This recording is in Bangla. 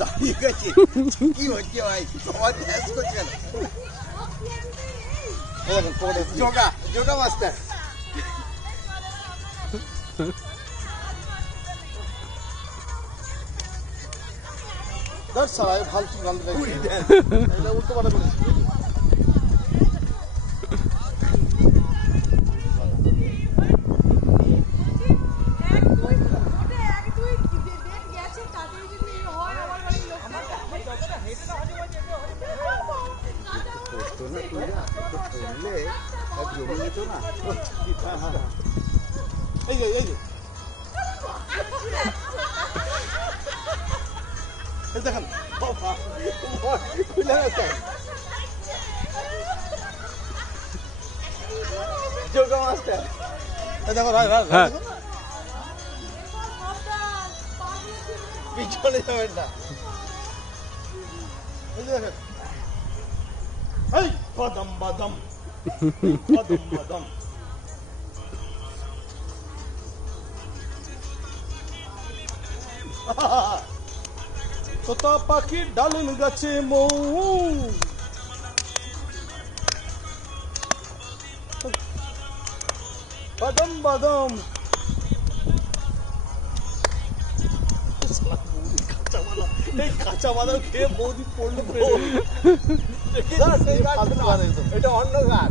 দাঁড়িয়ে গেছে কি হচ্ছে ভাই সবার ধ্যাস করছে কেন যোগা যোগা মাস্টার সারাই ফালতু গান এটা উল্টো পাল্টা করেছি দেখেন যোগা মাস্টার দেখো ভাই ভাই পিছনে যাবেন না দেখেন বাদাম বাদাম বাদাম বাদাম তোতা পাখি ডালিম গাছে মৌ বাদাম বাদাম কাঁচা বাদাম খেয়ে বৌদি পড়লো এটা অন্য গাছ